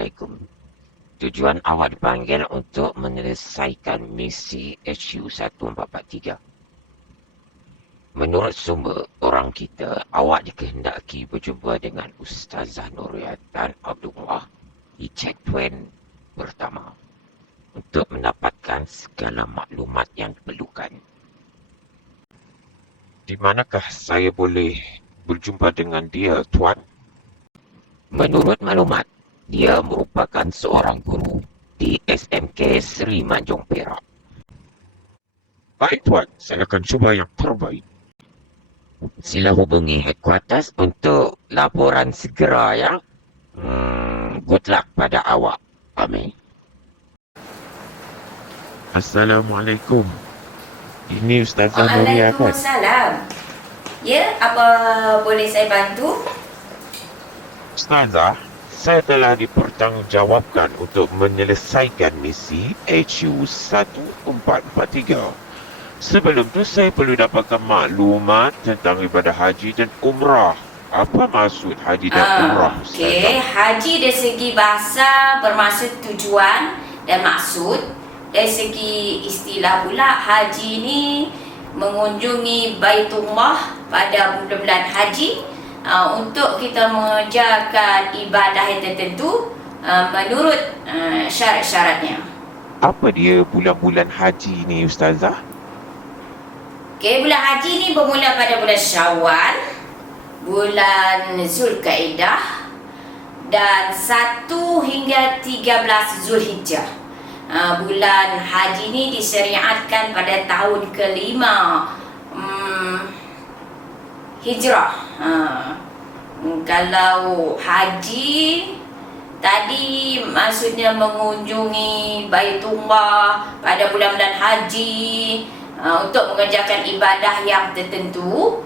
Assalamualaikum. Tujuan awak dipanggil untuk menyelesaikan misi HU1443. Menurut sumber orang kita, awak dikehendaki berjumpa dengan Ustazah Nuriyatan Abdullah di checkpoint pertama untuk mendapatkan segala maklumat yang diperlukan. Di manakah saya boleh berjumpa dengan dia, Tuan? Menurut maklumat, dia merupakan seorang guru di SMK Seri Manjung Perak. Baik, Tuan. Saya akan cuba yang terbaik. Sila hubungi headquarters untuk laporan segera, ya. Good luck pada awak. Amin. Assalamualaikum. Ini Ustazah Nuria kan? Waalaikumsalam. Ya, apa boleh saya bantu? Ustazah, saya telah dipertanggungjawabkan untuk menyelesaikan misi HU1443. Sebelum tu saya perlu dapatkan maklumat tentang ibadah haji dan umrah. Apa maksud haji dan umrah, Ustazah? Okey, haji dari segi bahasa bermaksud tujuan dan maksud. Dari segi istilah pula, haji ni mengunjungi Baitullah pada bulan-bulan haji untuk kita mengerjakan ibadah yang tertentu menurut syarat-syaratnya. Apa dia bulan-bulan haji ni, Ustazah? Okey, bulan haji ni bermula pada bulan Syawal, bulan Zulkaidah dan 1 hingga 13 Zulhijjah. Bulan haji ni disyariatkan pada tahun ke-5 Hijrah. Kalau haji tadi maksudnya mengunjungi Baitullah pada bulan-bulan haji untuk mengerjakan ibadah yang tertentu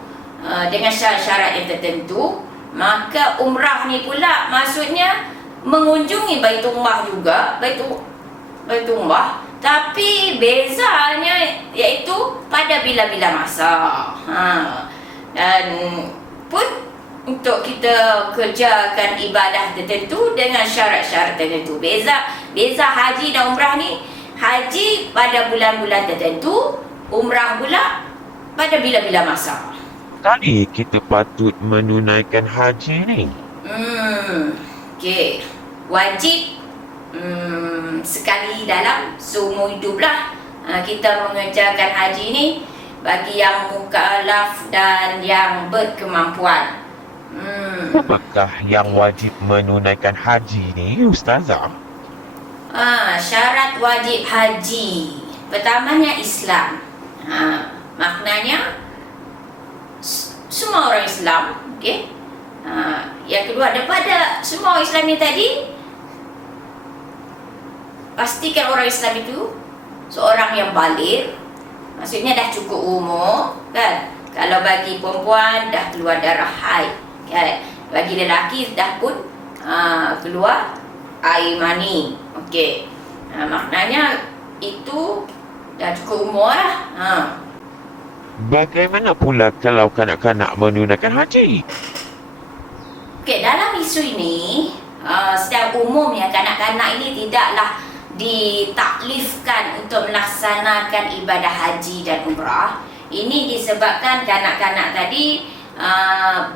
dengan syarat-syarat yang tertentu. Maka umrah ni pula maksudnya mengunjungi Baitullah juga, Baitullah, tapi bezanya iaitu pada bila-bila masa. Dan pun untuk kita kerjakan ibadah tertentu dengan syarat-syarat tertentu. Beza haji dan umrah ni, haji pada bulan-bulan tertentu, umrah pula pada bila-bila masa. Tadi kita patut menunaikan haji ni. Okey. Wajib sekali dalam seumur hiduplah kita mengerjakan haji ni bagi yang mukallaf dan yang berkemampuan. Apakah yang wajib menunaikan haji ni, Ustazah? Syarat wajib haji. Pertamanya Islam. Maknanya semua orang Islam, okey. Yang kedua, daripada semua orang Islam ni tadi, pastikan orang Islam itu seorang yang baligh, maksudnya dah cukup umur, kan? Kalau bagi perempuan dah keluar darah haid, kan? Bagi lelaki dah pun keluar air mani. Okey. Maknanya itu dah cukup umur lah. Bagaimana pula kalau kanak-kanak menunaikan haji? Okey, dalam isu ini secara umumnya kanak-kanak ini tidaklah ditaklifkan untuk melaksanakan ibadah haji dan umrah. Ini disebabkan kanak-kanak tadi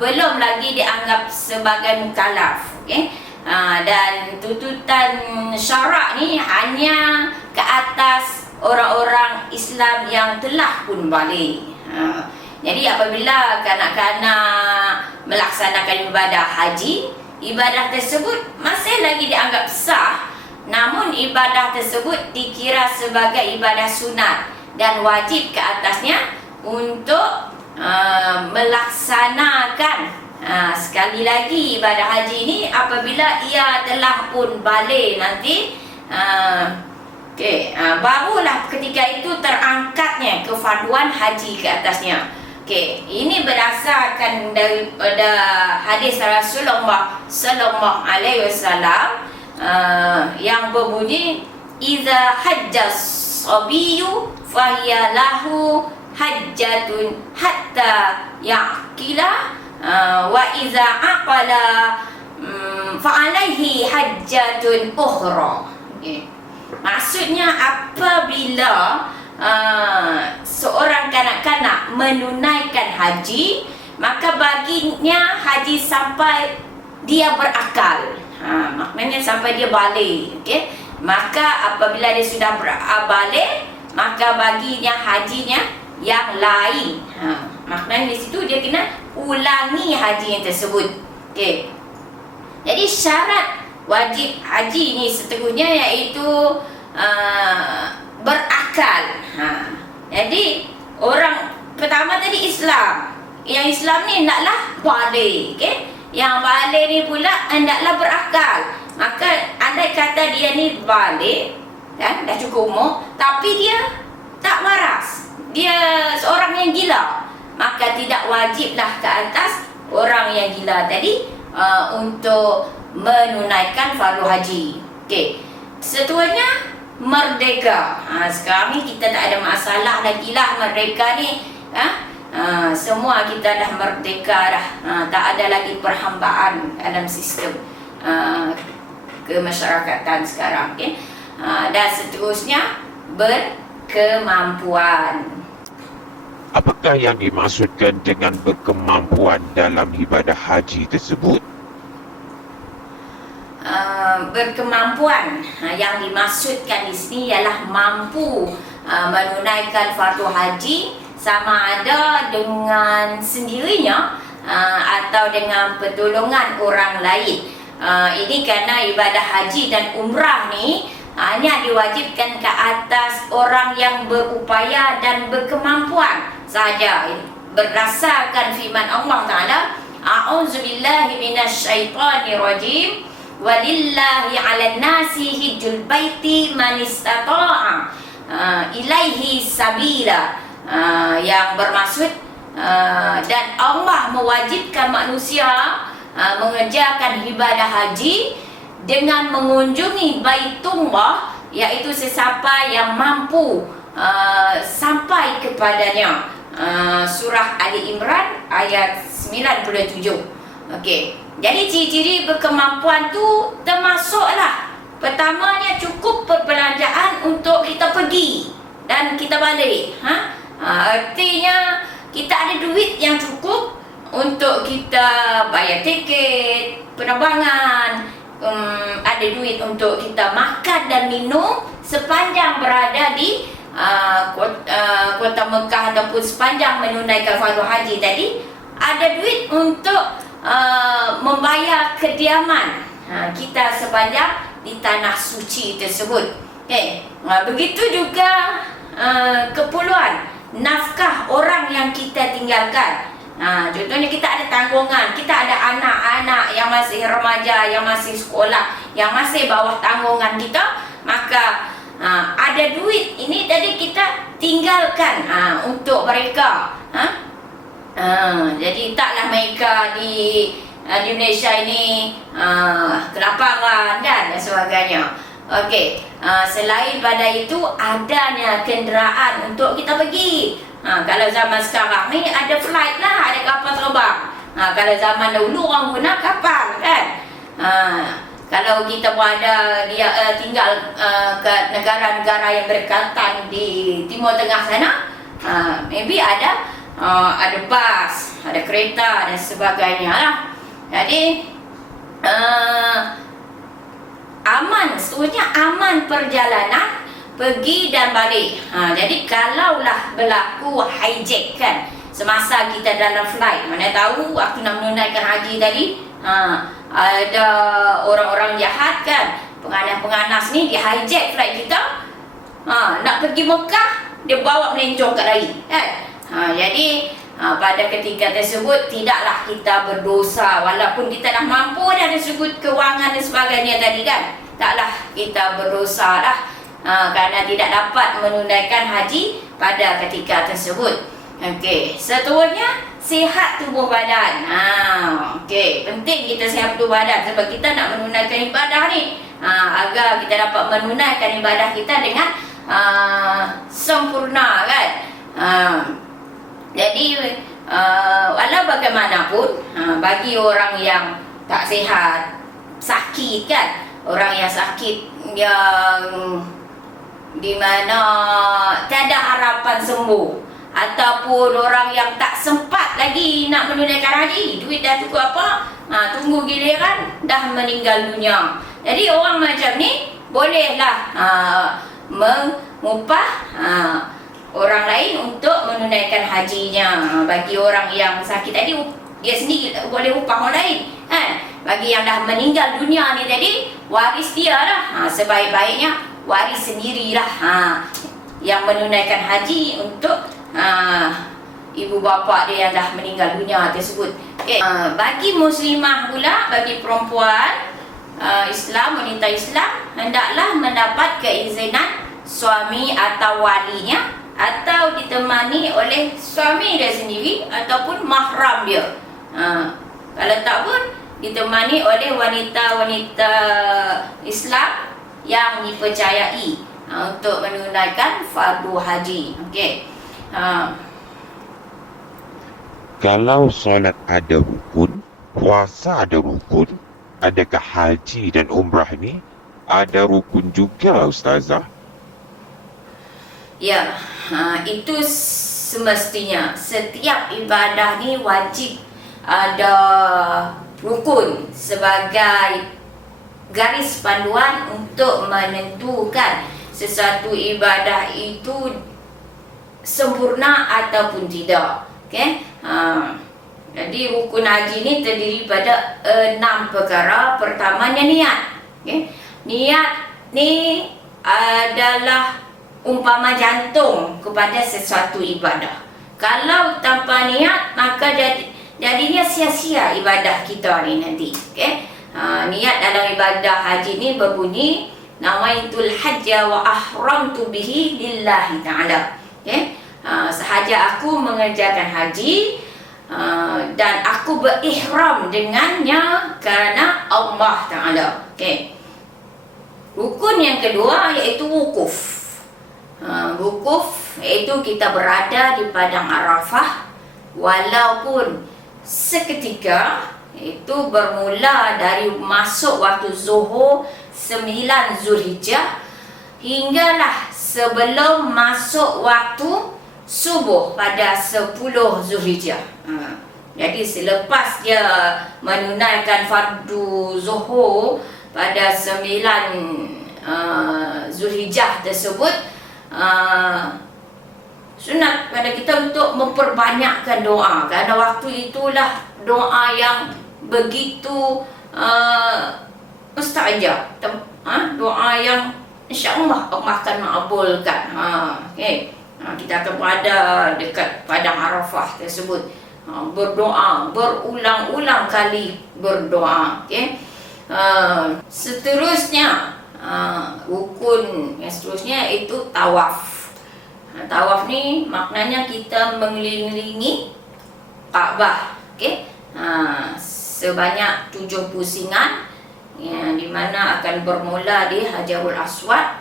belum lagi dianggap sebagai mukallaf, okey. Dan tuntutan syarak ni hanya ke atas orang-orang Islam yang telah pun baligh. Jadi apabila kanak-kanak melaksanakan ibadah haji, ibadah tersebut masih lagi dianggap sah. Namun ibadah tersebut dikira sebagai ibadah sunat dan wajib ke atasnya untuk melaksanakan sekali lagi ibadah haji ini apabila ia telah pun balik nanti. Barulah ketika itu terangkatnya kefarduan haji ke atasnya. Ini berdasarkan daripada hadis Rasulullah sallallahu alaihi wasallam yang berbunyi, "Iza hajjas sabiyyu fahiya lahu hajjatun hatta yaqila wa iza aqala fa'alaihi hajjatun ukhra. Okey. Maksudnya apabila seorang kanak-kanak menunaikan haji, maka baginya haji sampai dia berakal. Maknanya sampai dia balik. Okey. Maka apabila dia sudah balik, maka baginya hajinya yang lain. Maknanya di situ dia kena ulangi haji yang tersebut. Okey. Jadi syarat wajib haji ni seterusnya iaitu berakal. Jadi orang pertama tadi Islam. Yang Islam ni hendaklah balik, okey? Yang balik ni pula hendaklah berakal. Maka andai kata dia ni balik, kan, dah cukup umur, tapi dia tak waras, dia seorang yang gila, maka tidak wajiblah ke atas orang yang gila tadi untuk menunaikan fardu haji. Okey. Seterusnya merdeka. Sekarang ni kita tak ada masalah lagi lah merdeka ni. Semua kita dah merdeka dah. Tak ada lagi perhambaan dalam sistem kemasyarakatan sekarang. Okay? Dan seterusnya berkemampuan. Apakah yang dimaksudkan dengan berkemampuan dalam ibadah haji tersebut? Berkemampuan yang dimaksudkan di sini ialah mampu menunaikan fardu haji, sama ada dengan sendirinya atau dengan pertolongan orang lain. Ini kerana ibadah haji dan umrah ni hanya diwajibkan ke atas orang yang berupaya dan berkemampuan sahaja, berdasarkan firman Allah Ta'ala, a'udzubillahi minasyaitanirrajim, walillahi 'alan nasi hijjul baiti man istata'a ilaihi sabila. Yang bermaksud dan Allah mewajibkan manusia mengerjakan ibadah haji dengan mengunjungi Baitullah, iaitu sesiapa yang mampu sampai kepadanya. Surah Ali Imran ayat 97. Okey. Jadi ciri-ciri berkemampuan tu termasuklah, pertamanya cukup perbelanjaan untuk kita pergi dan kita balik. Artinya kita ada duit yang cukup untuk kita bayar tiket penerbangan, ada duit untuk kita makan dan minum sepanjang berada di kota Mekah ataupun sepanjang menunaikan fardu haji tadi, ada duit untuk membayar kediaman kita sepanjang di tanah suci tersebut. Begitu juga keperluan nafkah orang yang kita tinggalkan. Contohnya kita ada tanggungan, kita ada anak-anak yang masih remaja, yang masih sekolah, yang masih bawah tanggungan kita, maka ada duit ini tadi kita tinggalkan untuk mereka. Jadi taklah mereka di Indonesia ini kelaparan dan sebagainya. Okey, selain pada itu adanya kenderaan untuk kita pergi. Kalau zaman sekarang ni ada flight lah, ada kapal terbang. Kalau zaman dahulu orang guna kapal kan. Kalau kita berada tinggal ke negara-negara yang berdekatan di Timur Tengah sana, maybe ada bas, ada kereta dan sebagainya lah. Jadi aman, seterusnya aman perjalanan pergi dan balik. Jadi kalaulah berlaku hijack kan semasa kita dalam flight, mana tahu waktu nak menunaikan haji tadi ada orang-orang jahat kan, penganas-penganas ni dia hijack flight kita, nak pergi Mekah dia bawa melencong kat lari kan. Jadi pada ketika tersebut tidaklah kita berdosa, walaupun kita dah mampu dah dari sudut kewangan dan sebagainya tadi kan, taklah kita berdosa lah kerana tidak dapat menunaikan haji pada ketika tersebut. Okey, seterusnya sihat tubuh badan. Okey, penting kita sihat tubuh badan sebab kita nak menunaikan ibadah ni, agar kita dapat menunaikan ibadah kita dengan sempurna kan. Jadi walau bagaimanapun, bagi orang yang tak sihat, sakit kan, orang yang sakit yang di mana tiada harapan sembuh, ataupun orang yang tak sempat lagi nak menunaikan haji, duit dah cukup apa, tunggu giliran dah meninggal dunia. Jadi orang macam ni bolehlah mengupah orang lain untuk menunaikan hajinya. Bagi orang yang sakit tadi, dia sendiri boleh upah orang lain kan. Bagi yang dah meninggal dunia ni tadi, waris dia lah, sebaik-baiknya waris sendirilah yang menunaikan haji untuk ibu bapa dia yang dah meninggal dunia tersebut. Okay. Bagi muslimah pula, bagi perempuan Islam, wanita Islam, hendaklah mendapat keizinan suami atau walinya, atau ditemani oleh suami dia sendiri ataupun mahram dia. Kalau tak pun ditemani oleh wanita-wanita Islam yang dipercayai untuk menunaikan fardu haji. Okey. Kalau solat ada rukun, puasa ada rukun, adakah haji dan umrah ni ada rukun juga, Ustazah? Ya, itu semestinya. Setiap ibadah ni wajib ada rukun sebagai garis panduan untuk menentukan sesuatu ibadah itu sempurna ataupun tidak. Okey. Jadi rukun haji ni terdiri pada 6 perkara. Pertamanya niat. Okey. Niat ni adalah umpama jantung kepada sesuatu ibadah. Kalau tanpa niat, maka jadinya sia-sia ibadah kita ni nanti. Okey. Niat dalam ibadah haji ni berbunyi nawaitul hajja wa ahramtu bihi lillahi ta'ala. Okey. Sahaja aku mengerjakan haji dan aku berihram dengannya kerana Allah Ta'ala. Okey. Rukun yang kedua iaitu wukuf. Wukuf iaitu kita berada di padang Arafah walaupun seketika, itu bermula dari masuk waktu zuhur 9 Zulhijjah hinggalah sebelum masuk waktu subuh pada 10 Zulhijjah. Jadi selepas dia menunaikan fardu zuhur pada 9 Zulhijjah tersebut, sunat pada kita untuk memperbanyakkan doa, kerana waktu itulah doa yang begitu mustajab, doa yang insya-Allah Allah akan mengabulkan. Okay. Kita akan berada dekat padang Arafah tersebut, berdoa, berulang-ulang kali berdoa. Okay. Seterusnya, rukun yang seterusnya itu tawaf. Tawaf ni maknanya kita mengelilingi Kaabah. Okay. Sebanyak 7 pusingan, yang dimana akan bermula di Hajarul Aswad,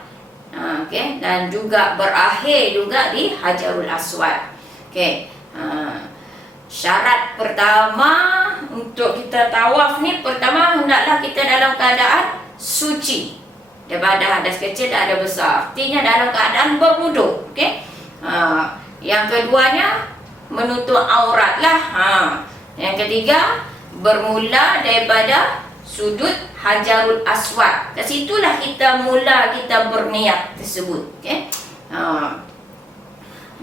okay, dan juga berakhir juga di Hajarul Aswad. Okay. Syarat pertama untuk kita tawaf ni, pertama hendaklah kita dalam keadaan suci daripada hadas kecil dan hadas besar, artinya dalam keadaan berwuduk. Okay. Yang keduanya menutup aurat lah. Yang ketiga bermula daripada sudut Hajarul Aswad. Kat situlah kita mula kita berniat tersebut. Okay.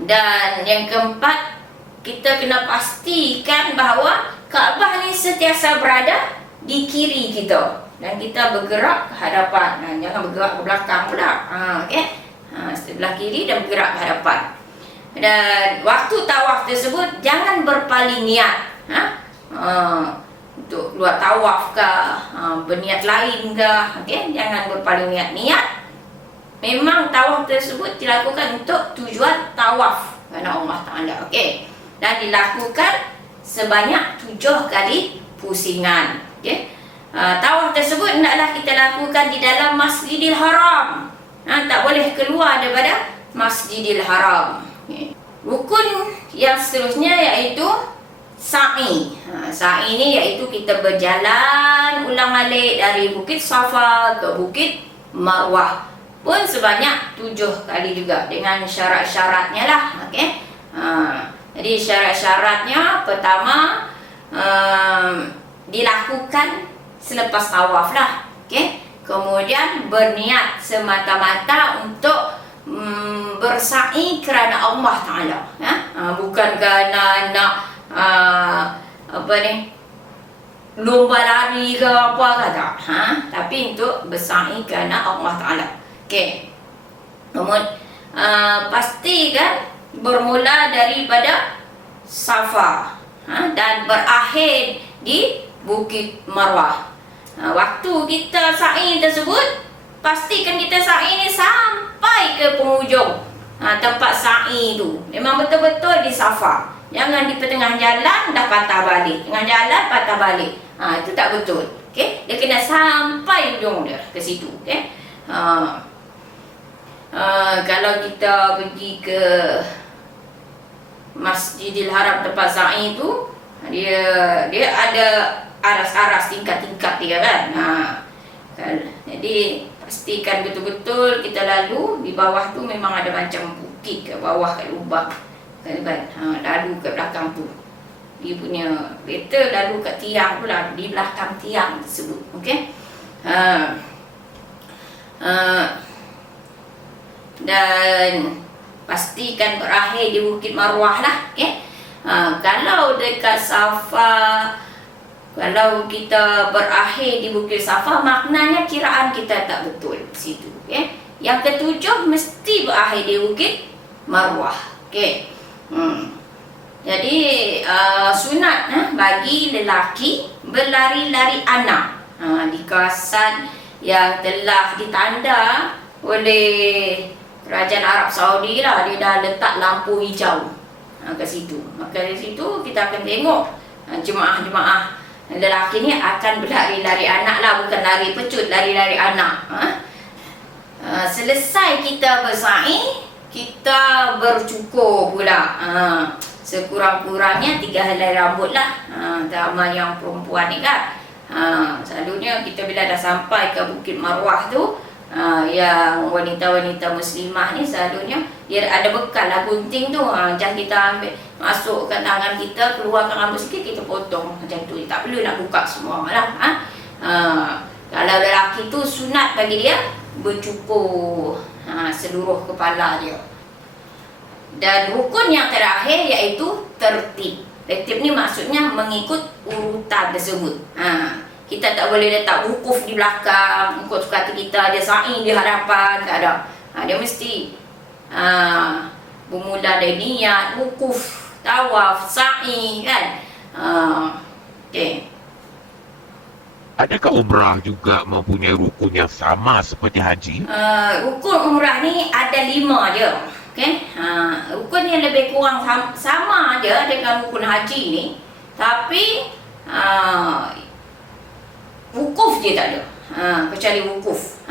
Dan yang keempat, kita kena pastikan bahawa Kaabah ni sentiasa berada di kiri kita dan kita bergerak ke hadapan. Jangan bergerak ke belakang pula. Okay. Sebelah kiri dan bergerak ke hadapan. Dan waktu tawaf tersebut jangan berpaling niat. Untuk keluar tawaf ke, berniat lain ke, okay? Jangan berpaling niat. Memang tawaf tersebut dilakukan untuk tujuan tawaf kerana Allah Ta'ala. Okay? Dan dilakukan sebanyak 7 kali pusingan. Okay? Tawaf tersebut hendaklah kita lakukan di dalam Masjidil Haram. Tak boleh keluar daripada Masjidil Haram. Okay. Rukun yang seterusnya iaitu sa'i. Sa'i ni iaitu kita berjalan ulang-alik dari Bukit Safa ke Bukit Marwah. Pun sebanyak 7 kali juga dengan syarat-syaratnya lah. Okey. Jadi syarat-syaratnya pertama dilakukan selepas tawaf lah. Okey. Kemudian berniat semata-mata untuk bersa'i kerana Allah Ta'ala. Bukan kerana nak lomba lari ke apa ke tak. Tapi untuk bersa'i kerana Allah Ta'ala. Okey. Kemudian pastikan bermula daripada Safa dan berakhir di Bukit Marwah. Waktu kita sa'i tersebut, pastikan kita sa'i ni sampai ke penghujung tempat sa'i tu. Memang betul-betul di Safa. Jangan di pertengah jalan dah patah balik. Tengah jalan patah balik. Itu tak betul. Okey, dia kena sampai hujung dia ke situ. Okey. Kalau kita pergi ke Masjidil Haram tempat sa'i tu, dia ada aras-aras tingkat-tingkat dia kan. Jadi pastikan betul-betul kita lalu di bawah tu memang ada macam bukit ke bawah kat lubang kan. Lalu kat belakang tu dia punya kereta lalu kat tiang tu lah, di belakang tiang tersebut. Okey. Dan pastikan berakhir di Bukit Marwah lah. Okey. Kalau dekat Safa, kalau kita berakhir di Bukit Safa, maknanya kiraan kita tak betul di situ. Okay? Yang ketujuh mesti berakhir di Bukit Marwah. Okay. Jadi sunat bagi lelaki berlari-lari anak di kawasan yang telah ditanda oleh Kerajaan Arab Saudi lah. Dia dah letak lampu hijau ke situ. Maka di situ kita akan tengok jemaah-jemaah lelaki ni akan berlari-lari anak lah, bukan lari pecut, lari-lari anak. Selesai kita bersa'i, kita bercukur pula. Sekurang-kurangnya 3 helai rambut lah. Terutama yang perempuan ni kan. Selalunya kita bila dah sampai ke Bukit Marwah tu, yang wanita-wanita muslimah ni selalunya dia ada bekal lah gunting tu. Macam kita ambil, masukkan tangan kita, keluarkan rambut sikit, kita potong macam tu. Tak perlu nak buka semua lah. Kalau lelaki tu sunat bagi dia bercukur seluruh kepala dia. Dan rukun yang terakhir iaitu tertib. Tertib ni maksudnya mengikut urutan tersebut. Kita tak boleh letak wukuf di belakang, ikut suka hati kita, dia sa'i di hadapan, tak ada. Dia mesti bermula dari niat, wukuf, tawaf, sa'i kan. Okey. Adakah umrah juga mempunyai rukun yang sama seperti haji? Rukun umrah ni ada 5 je. Okey. Rukun yang lebih kurang sama je dengan rukun haji ni. Tapi wukuf je tak ada. Kecuali wukuf.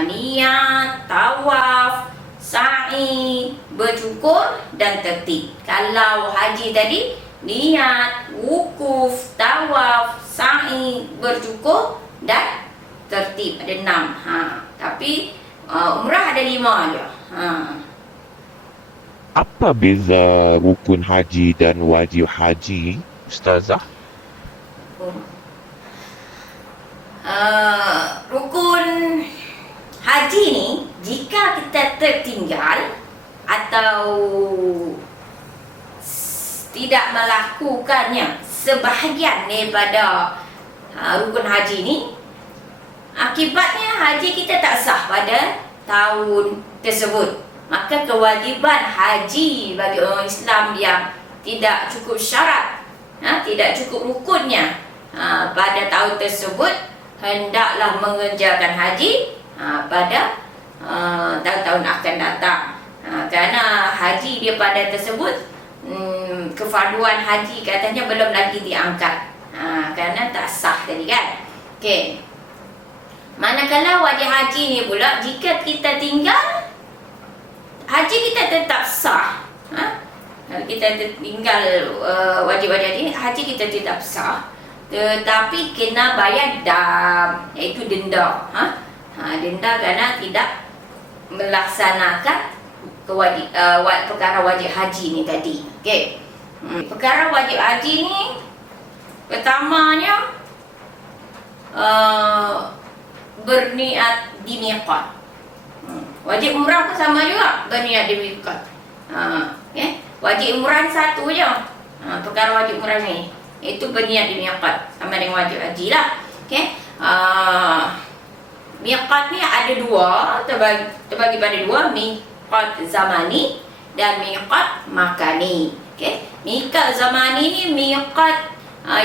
Niat, tawaf, sa'i, bercukur dan tertib. Kalau haji tadi, niat, wukuf, tawaf, sa'i, bercukur dan tertib. Ada 6. Tapi umrah ada 5 je. Apa beza rukun haji dan wajib haji, Ustazah? Rukun haji ni, jika kita tertinggal atau tidak melakukannya sebahagian daripada rukun haji ni, akibatnya haji kita tak sah pada tahun tersebut. Maka kewajiban haji bagi orang Islam yang tidak cukup syarat, tidak cukup rukunnya pada tahun tersebut, hendaklah mengerjakan haji pada tahun-tahun akan datang. Kerana haji dia pada tersebut, kefarduan haji katanya belum lagi diangkat, kerana tak sah tadi kan. Okey. Manakala wajib haji ni pula, jika kita tinggal, haji kita tetap sah. Kalau kita tinggal wajib-wajib haji kita tidak sah, tetapi kena bayar dam, iaitu denda. Denda kerana tidak melaksanakan perkara wajib haji ni tadi. Okey. Perkara wajib haji ni pertamanya berniat di miqat. Wajib umrah pun sama juga, berniat di miqat. Okay. Wajib umrah ni satu je. Perkara wajib umrah ni itu berniat di miqat, sama dengan wajib haji lah. Okay. Miqat ni ada dua, terbagi pada dua, miqat zamani dan miqat makani. Okay. Miqat zamani ni miqat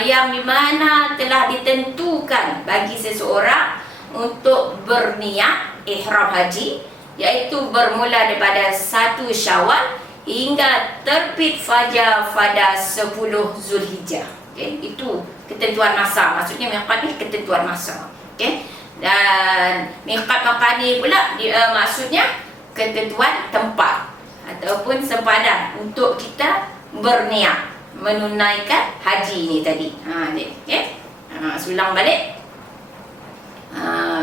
yang dimana telah ditentukan bagi seseorang untuk berniat ihram haji, iaitu bermula daripada 1 Syawal hingga terbit fajar pada 10 Zulhijjah. Okay. Itu ketentuan masa, maksudnya miqat ni ketentuan masa. Okay. Dan miqat makani pula maksudnya ketentuan tempat ataupun sempadan untuk kita berniat menunaikan haji ni tadi. Okay. Ulang balik.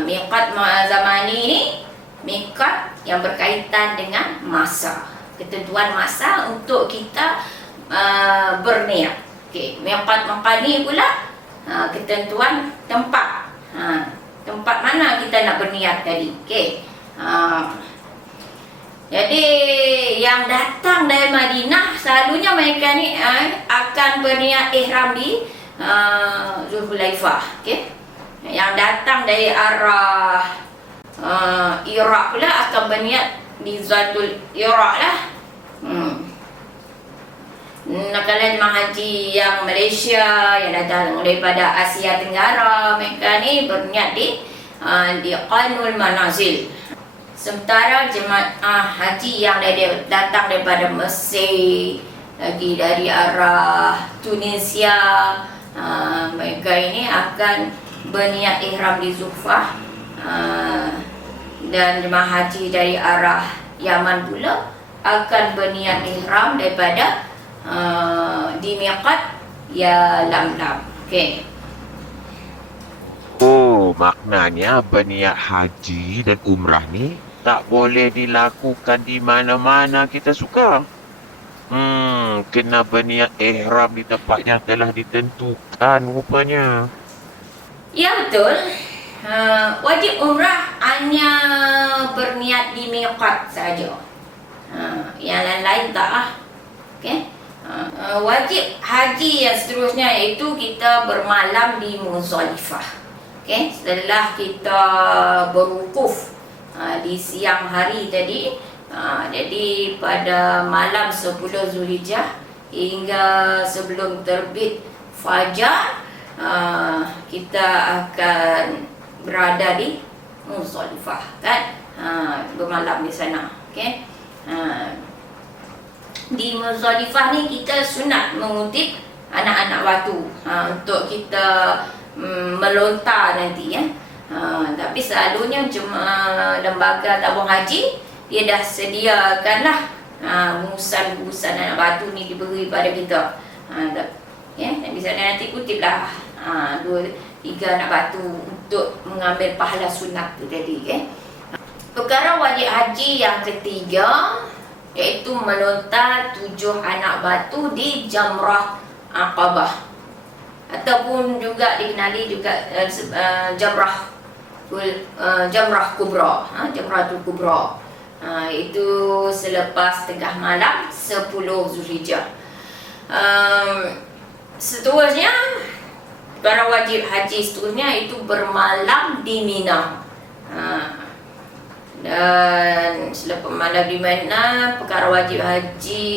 Miqat zamani ni miqat yang berkaitan dengan masa, ketentuan masa untuk kita berniat. Okay. Miqat makani pula ketentuan tempat. Tempat mana kita nak berniat tadi. Okay. Jadi yang datang dari Madinah selalunya mereka ni akan berniat ihram di Zulhulaifah. Okay. Yang datang dari arah Iraq pula akan berniat di Zatul Iraq lah. Kalau jemaah haji yang Malaysia, yang datang daripada Asia Tenggara, mereka ni berniat di Qanul Manazil. Sementara jemaah haji yang datang daripada Mesir, lagi dari arah Tunisia, mereka ini akan berniat ihram di Zufah. Dan jemaah haji dari arah Yaman pula akan berniat ihram daripada di miqat ya Lamlam. Okey. Oh, maknanya berniat haji dan umrah ni tak boleh dilakukan di mana-mana kita suka. Kena berniat ihram di tempat yang telah ditentukan rupanya. Ya, betul. Wajib umrah hanya berniat di miqat saja. Yang lain-lain tak lah. Okay. Wajib haji yang seterusnya iaitu kita bermalam di Muzdalifah. Okay. Setelah kita berwukuf di siang hari tadi, jadi pada malam 10 Zulhijjah hingga sebelum terbit fajar, kita akan berada di Muzdalifah, kan? Bermalam di sana. Okay? Di Muzdalifah ni kita sunat mengutip anak-anak batu untuk kita melontar nanti, ya. Tapi selalunya lembaga tabung haji dia dah sediakanlah bungkusan-bungkusan anak batu ni diberi pada kita. Di sana nanti kutiplah 2-3 anak batu untuk mengambil pahala sunat tu tadi. Perkara wajib haji yang ketiga iaitu melontar 7 anak batu di Jamrah Aqabah, ataupun juga dikenali juga Jamrah Kubra, Jamratul Kubra. Itu selepas tengah malam 10 Zulhijjah. Seterusnya, para wajib haji seterusnya itu bermalam di Mina. Dan selepas malam di Mina, perkara wajib haji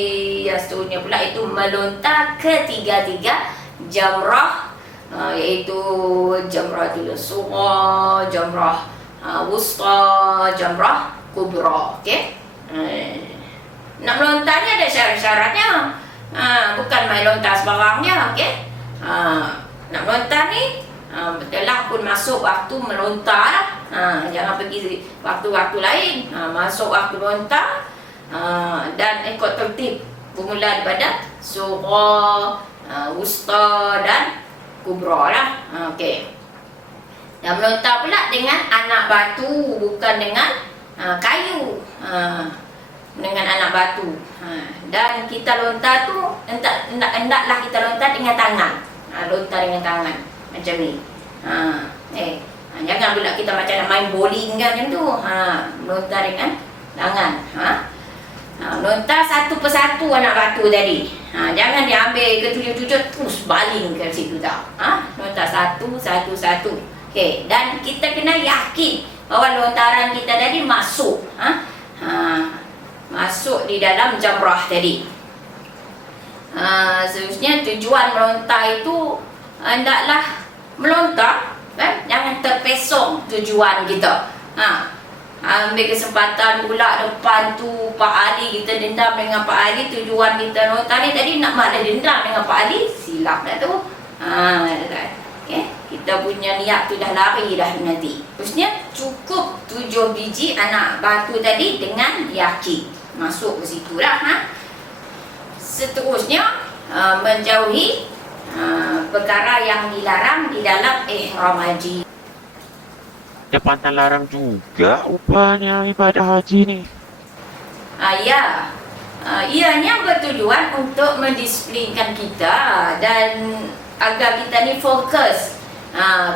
yang seterusnya pula itu melontar ketiga-tiga jamrah, iaitu Jamratul Sughra, Jamrah Wusta, Jamrah Kubra. Okey. Nak melontar ni ada syarat-syaratnya. Bukan main lontar sebarangnya. Okey. Nak melontar ni telah pun masuk waktu melontar. Jangan pergi waktu-waktu lain. Masuk waktu melontar dan ikut tertib bermula daripada Sughra, Wusta dan Kubra lah. Okey. Dan melontar pula dengan anak batu, bukan dengan kayu. Dengan anak batu. Dan kita lontar tu hendaklah kita lontar dengan tangan. Lontar dengan tangan macam ni. Jangan pula kita macam nak main bowling kan macam tu. Lontar dengan tangan. Lontar satu persatu anak batu tadi. Jangan dia ambil ke tujuh-tujuh terus baling ke situ tak. Lontar satu. Okey, dan kita kena yakin bahawa lontaran kita tadi masuk. Masuk di dalam jamrah tadi. Seterusnya tujuan melontar itu hendaklah melontar, kan? Jangan terpesong tujuan kita. Ambil kesempatan pula depan tu Pak Ali, kita dendam dengan Pak Ali. Tujuan kita lontar ni tadi nak malah dendam dengan Pak Ali, silap dah tu. Okay. Kita punya niat tu dah lari dah nanti. Terusnya cukup 7 biji anak batu tadi dengan yakin. Masuk ke situ lah. Seterusnya menjauhi perkara yang dilarang di dalam ihram haji. Dia pantang larang juga rupanya ibadah haji ni. Ya. Ianya bertujuan untuk mendisiplinkan kita dan agar kita ni fokus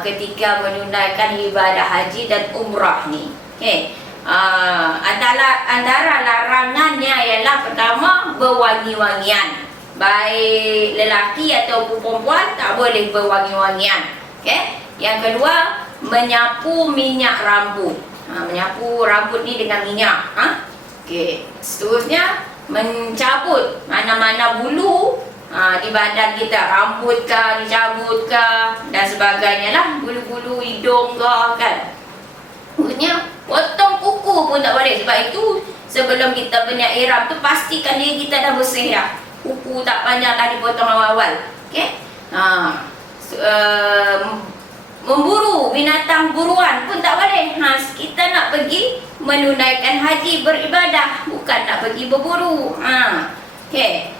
ketika menunaikan ibadah haji dan umrah ni. Okay. Antara larangannya ialah pertama berwangi-wangian. Baik lelaki ataupun perempuan tak boleh berwangi-wangian. Okay. Yang kedua, menyapu minyak rambut. Menyapu rambut ni dengan minyak. Okay. Seterusnya, mencabut mana-mana bulu di badan kita, rambut kah, dicabut kah dan sebagainya lah, bulu-bulu hidung kah, kan. Maksudnya potong kuku pun tak boleh. Sebab itu sebelum kita berniat ihram tu pastikan diri kita dah bersih dah. Kuku tak panjang dah dipotong awal-awal. Okey. Memburu binatang buruan pun tak boleh. Kita nak pergi menunaikan haji, beribadah, bukan nak pergi berburu. Okey.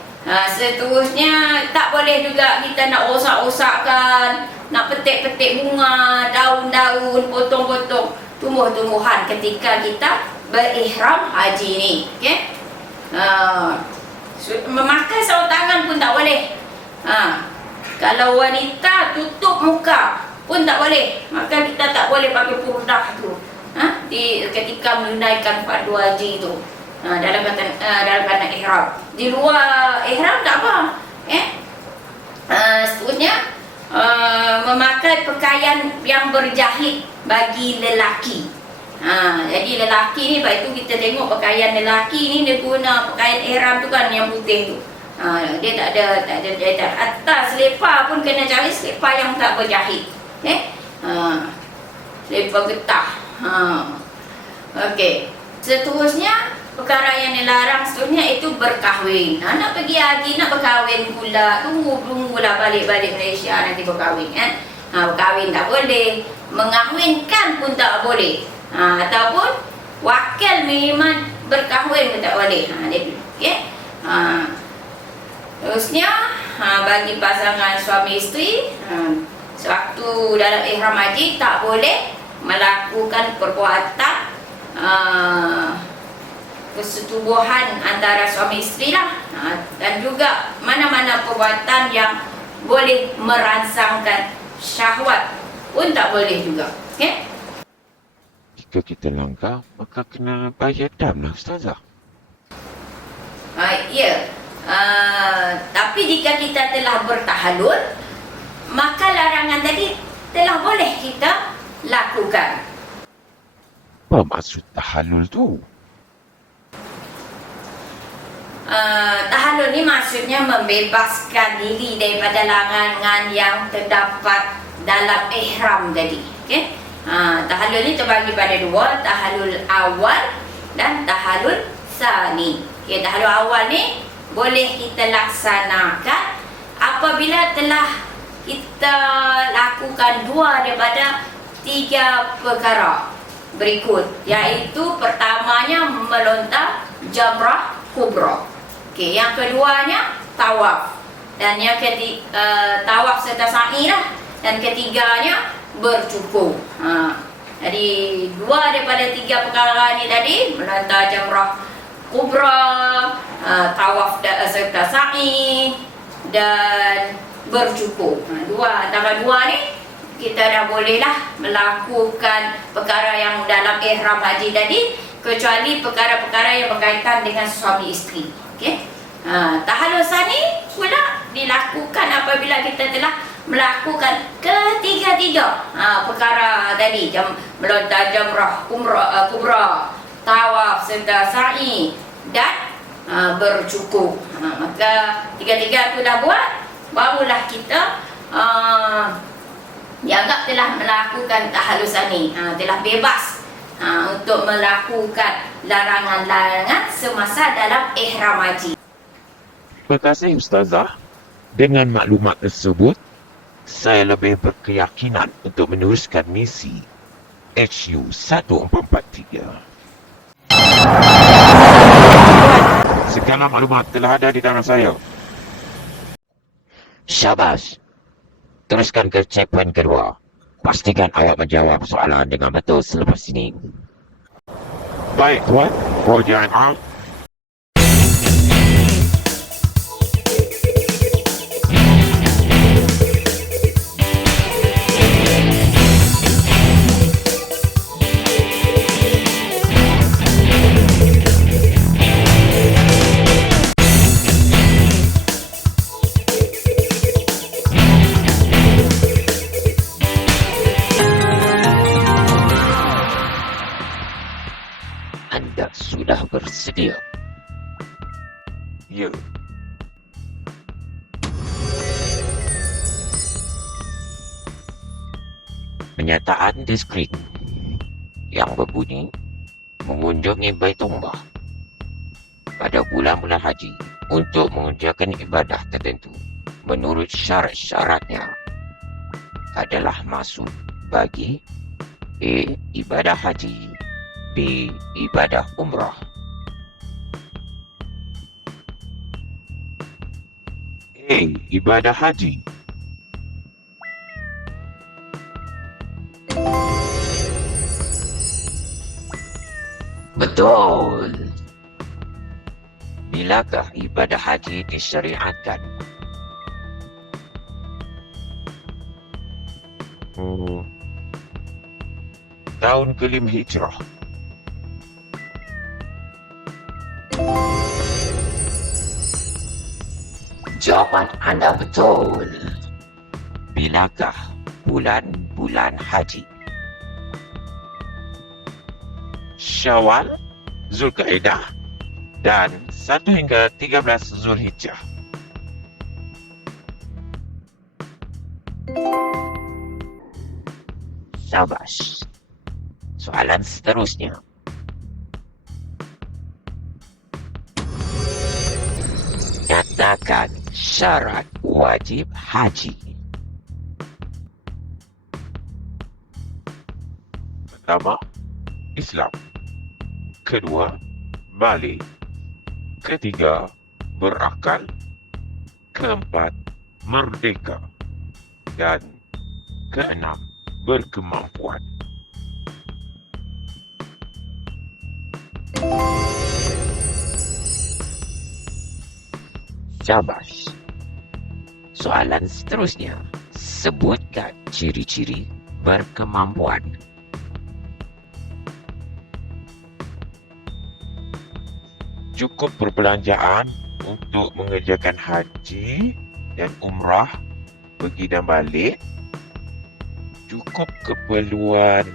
Seterusnya tak boleh juga kita nak rosak-rosakkan, nak petik-petik bunga, daun-daun, potong-potong tumbuh-tumbuhan ketika kita berihram haji ni. Okey. Memakai sarung tangan pun tak boleh. Kalau wanita tutup muka pun tak boleh. Maka kita tak boleh pakai purdah tu. Ketika menunaikan fardu haji tu. Dalam keadaan ihram. Di luar ihram tak apa. Seterusnya memakai pakaian yang berjahit bagi lelaki. Jadi lelaki ni, lepas itu kita tengok pakaian lelaki ni dia guna pakaian ihram tu kan yang putih tu. Dia tak ada jahitan. Atas selipar pun kena cari selipar yang tak berjahit. Selipar getah. Okey. Seterusnya perkara yang dilarang seterusnya itu berkahwin. Nak pergi haji, nak berkahwin pula, tunggulah balik Malaysia nanti berkahwin. Berkahwin tak boleh, mengahwinkan pun tak boleh. Ataupun wakil minimal berkahwin pun tak boleh. Okay? Terusnya bagi pasangan suami isteri, sewaktu dalam ihram haji tak boleh melakukan perbuatan persetubuhan antara suami isteri lah. Dan juga mana-mana perbuatan yang boleh merangsangkan syahwat pun tak boleh juga. Okay? Jika kita langgar, maka kena bayar dam lah Ustazah. Ya. Tapi jika kita telah bertahallul, maka larangan tadi telah boleh kita lakukan. Apa maksud tahallul tu? Tahallul ni maksudnya membebaskan diri daripada larangan yang terdapat dalam ihram tadi. Okay? Tahallul ni terbagi pada dua, tahallul awal dan tahallul tsani. Okay, tahallul awal ni boleh kita laksanakan apabila telah kita lakukan dua daripada tiga perkara berikut, iaitu pertamanya melontar jamrah kubra. Okey, yang keduanya tawaf. Dan yang ketiga tawaf serta sa'i lah. Dan ketiganya bercukur. Jadi dua daripada tiga perkara ni tadi, melontar jamrah kubra, tawaf serta sa'i dan bercukur. Dua antara dua ni kita dah bolehlah melakukan perkara yang dalam ihram haji tadi, kecuali perkara-perkara yang berkaitan dengan suami isteri. Okey. Tahallul sani pula dilakukan apabila kita telah melakukan ketiga-tiga perkara tadi, melontar jamrah kubra, tawaf serta sa'i dan bercukur. Maka tiga-tiga tu dah buat, barulah kita dianggap telah melakukan tahallul sani, telah bebas untuk melakukan larangan-larangan semasa dalam ihram haji. Terima kasih Ustazah. Dengan maklumat tersebut, saya lebih berkeyakinan untuk meneruskan misi HU1443. Segala maklumat telah ada di dalam saya. Syabas. Teruskan ke checkpoint kedua. Pastikan awak menjawab soalan dengan betul selepas ini. Baik, Tuan. Roger and out. Anda sudah bersedia? Ya. Pernyataan diskret yang berbunyi mengunjungi Baitullah pada bulan-bulan haji untuk mengerjakan ibadah tertentu menurut syarat-syaratnya adalah masuk bagi A. Ibadah haji, B. Ibadah umrah, A. Ibadah haji. Betul. Bilakah ibadah haji disyariatkan? Tahun ke-5 Hijrah. Jawapan anda betul. Bilakah bulan-bulan haji? Syawal, Zulkaidah dan 1 hingga 13 Zulhijjah. Syabas. Soalan seterusnya. Nyatakan syarat wajib haji. Pertama, Islam. Kedua, balik. Ketiga, berakal. Keempat, merdeka. Dan keenam, berkemampuan. Syabas. Soalan seterusnya. Sebutkan ciri-ciri berkemampuan. Cukup perbelanjaan untuk mengerjakan haji dan umrah, pergi dan balik. Cukup keperluan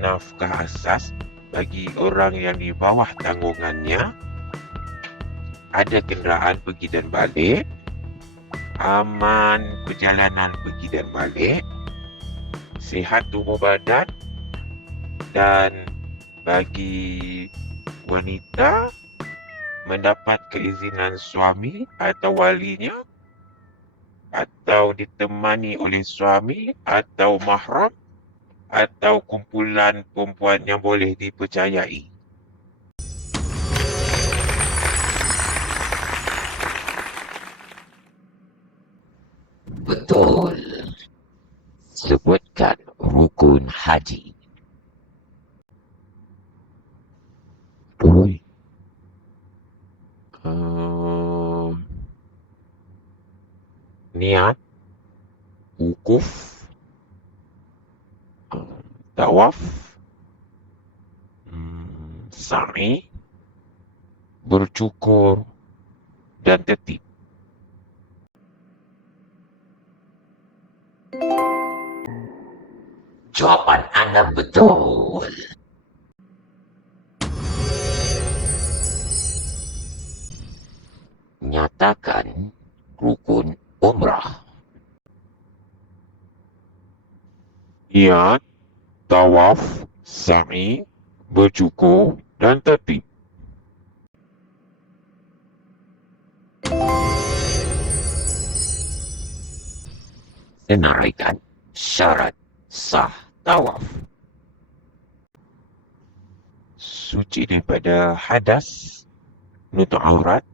nafkah asas bagi orang yang di bawah tanggungannya. Ada kenderaan pergi dan balik. Aman perjalanan pergi dan balik. Sihat tubuh badan. Dan bagi wanita, mendapat keizinan suami atau walinya, atau ditemani oleh suami atau mahram, atau kumpulan perempuan yang boleh dipercayai. Betul. Sebutkan rukun haji. Oi. Niat, wukuf, tawaf, sa'i, bercukur dan tertib. Jawapan anda betul. Nyatakan rukun umrah. Niat, tawaf, sa'i, bercukur dan tertib. Senaraikan syarat sah tawaf. Suci daripada hadas, nutup aurat,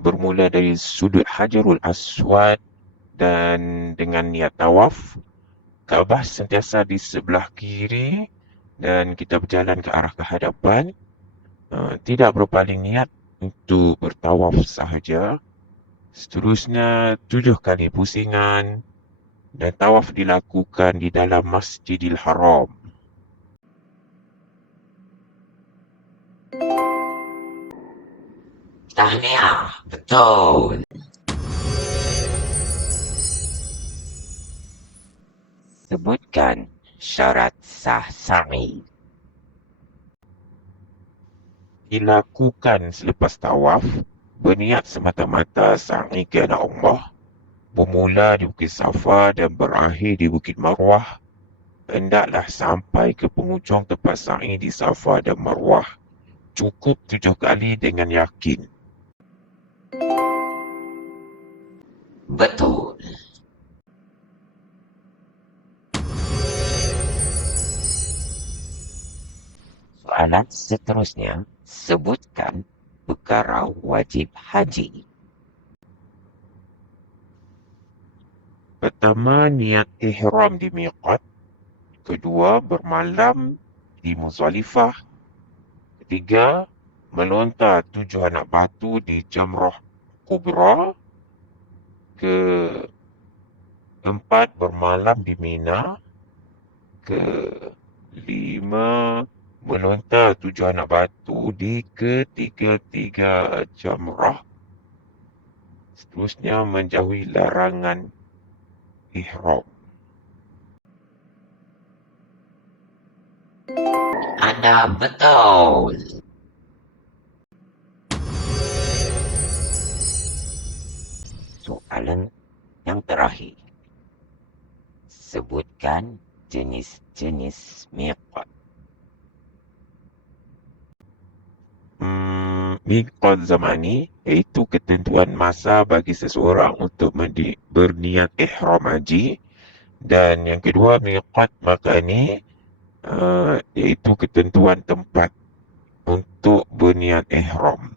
bermula dari sudut Hajarul Aswad dan dengan niat tawaf, Kaabah sentiasa di sebelah kiri dan kita berjalan ke arah kehadapan. Tidak berpaling niat untuk bertawaf sahaja. Seterusnya 7 kali pusingan dan tawaf dilakukan di dalam Masjidil Haram. Tahniah, betul. Sebutkan syarat sah sa'i. Dilakukan selepas tawaf, berniat semata-mata sa'i kerana Allah, bermula di Bukit Safa dan berakhir di Bukit Marwah. Hendaklah sampai ke penghujung tempat sa'i di Safa dan Marwah cukup 7 kali dengan yakin. Betul. Soalan seterusnya, sebutkan perkara wajib haji. Pertama, niat ihram di miqat. Kedua, bermalam di Muzdalifah. Ketiga, melontar 7 anak batu di Jamrah Kubra. Keempat, bermalam di Mina. Kelima, melontar 7 anak batu di ketiga-tiga jamrah. Seterusnya, menjauhi larangan ihram. Anda betul. Soalan yang terakhir. Sebutkan jenis-jenis miqat. Miqat zamani iaitu ketentuan masa bagi seseorang untuk berniat ihram haji. Dan yang kedua, miqat makani iaitu ketentuan tempat untuk berniat ihram.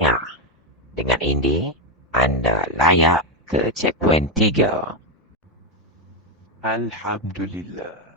Ya, dengan ini anda layak ke checkpoint 3. Alhamdulillah.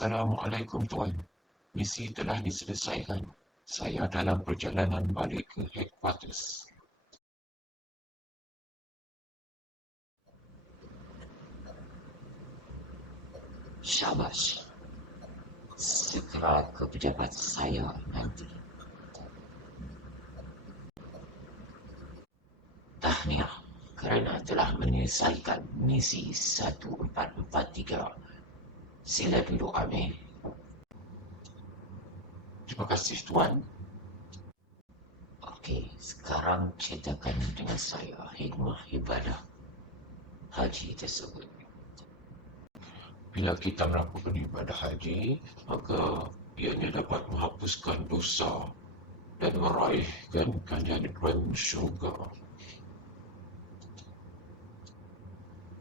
Assalamualaikum Tuan. Misi telah diselesaikan. Saya dalam perjalanan balik ke headquarters. Syabas. Segera ke pejabat saya nanti. Tahniah kerana telah menyelesaikan misi 1443. Sila duduk, Amir. Terima kasih Tuan. Okey, sekarang ceritakan dengan saya hikmah ibadah haji tersebut. Bila kita melakukan ibadah haji, maka ianya dapat menghapuskan dosa dan meraihkan kejayaan syurga.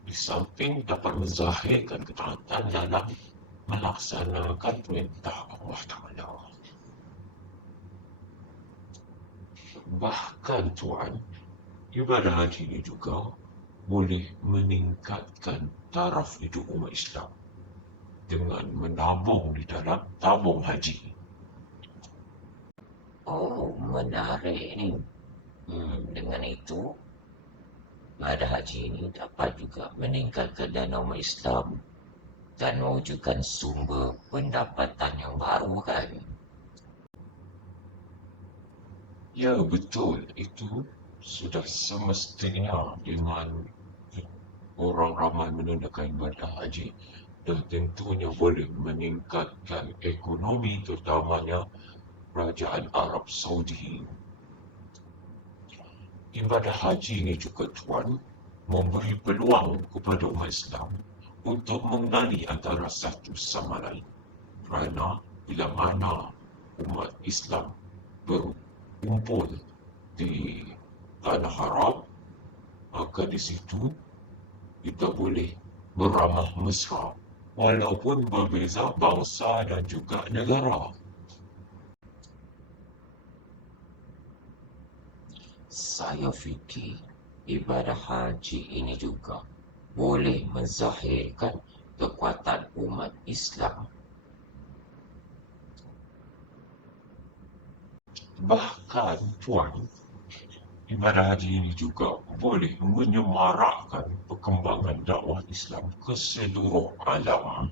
Di samping dapat menzahirkan ketaatan dalam melaksanakan perintah Allah Ta'ala. Bahkan Tuan, ibadah haji ini juga boleh meningkatkan taraf hidup umat Islam dengan menabung di dalam tabung haji. Oh, menarik ni. Dengan itu, ibadah haji ini dapat juga meningkatkan dana umat Islam dan mewujudkan sumber pendapatan yang baru, kan? Ya, betul. Itu sudah semestinya dengan orang ramai menunaikan ibadah haji dan tentunya boleh meningkatkan ekonomi terutamanya Kerajaan Arab Saudi. Ibadah haji ini juga Tuan memberi peluang kepada umat Islam untuk mengenali antara satu sama lain. Kerana bila mana umat Islam berkumpul di tanah haram, maka di situ kita boleh beramah mesra walaupun berbeza bangsa dan juga negara. Saya fikir ibadah haji ini juga boleh menzahirkan kekuatan umat Islam. Bahkan Tuan, ibadah haji ini juga boleh menyemarakkan perkembangan dakwah Islam ke seluruh alam.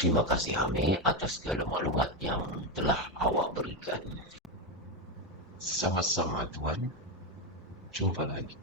Terima kasih Amir atas segala maklumat yang telah awak berikan. Sama-sama Tuan. Jumpa lagi.